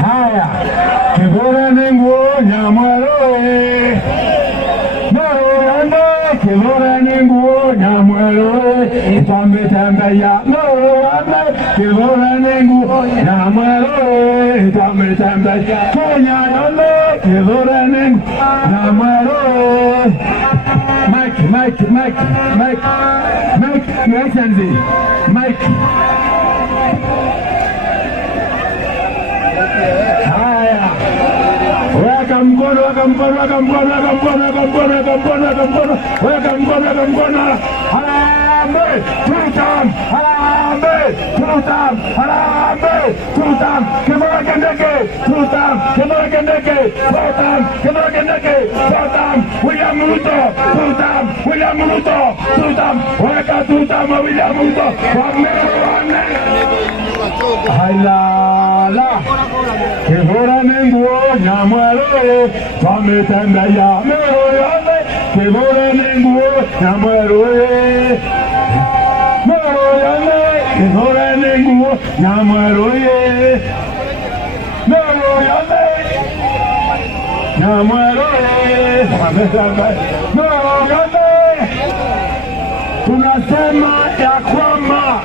Haya, Kibora Ningu Nyamweroe, Noroyande, Kibora Ningu Nyamweroe, Tambe Tambe ya Noroyande, Kibora Ningu Nyamweroe, Tambe Tambe ya Konyayande, Kibora Ningu Nyamweroe. Mike, Excellency, Mike. Haya, weka mkono, weka mkono. Harambee, tutam, Kibora Kindiki, William Ruto, weka tutam, William Ruto, wane. Hailala, Kibora Ningu Nyamweroe, Tambe Tambe ya Noroyande, Kibora Ningu Nyamweroe, Noroyande, Kibora Ningu Nyamweroe, Noroyande, Tambe Tambe, Noroyande. Tunasema ya kwamba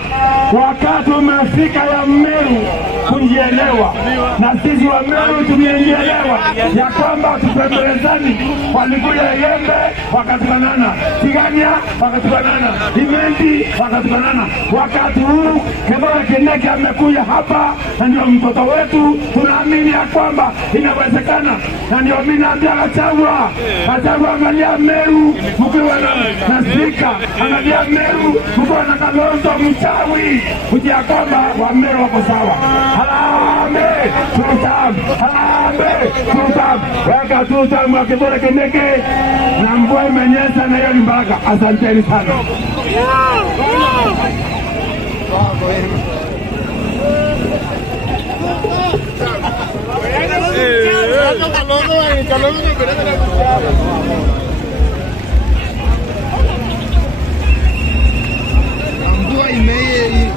wakati umefika ya Meru kujielewa, na sisi wa Meru tumejielewa ya kwamba tupembelezani. Walikuja Yembe wakatukanana, Tigania wakatukanana, Imendi wakatukanana. Wakati huu Kibora Kindiki amekuja hapa na ndio mtoto wetu, tunaamini ya kwamba inawezekana, na ndio mimi naambia Gachagua, angalia Meru mkiwa na spika, angalia Meru mkiwa na Kalonzo mchawi, kujia kwamba wa Meru wako sawa. Harambee, tutam, weka tutam wa Kibora Kindiki, na mvua imenyesha na hiyo ni baraka. Asanteni sana. Mvua imenyesha.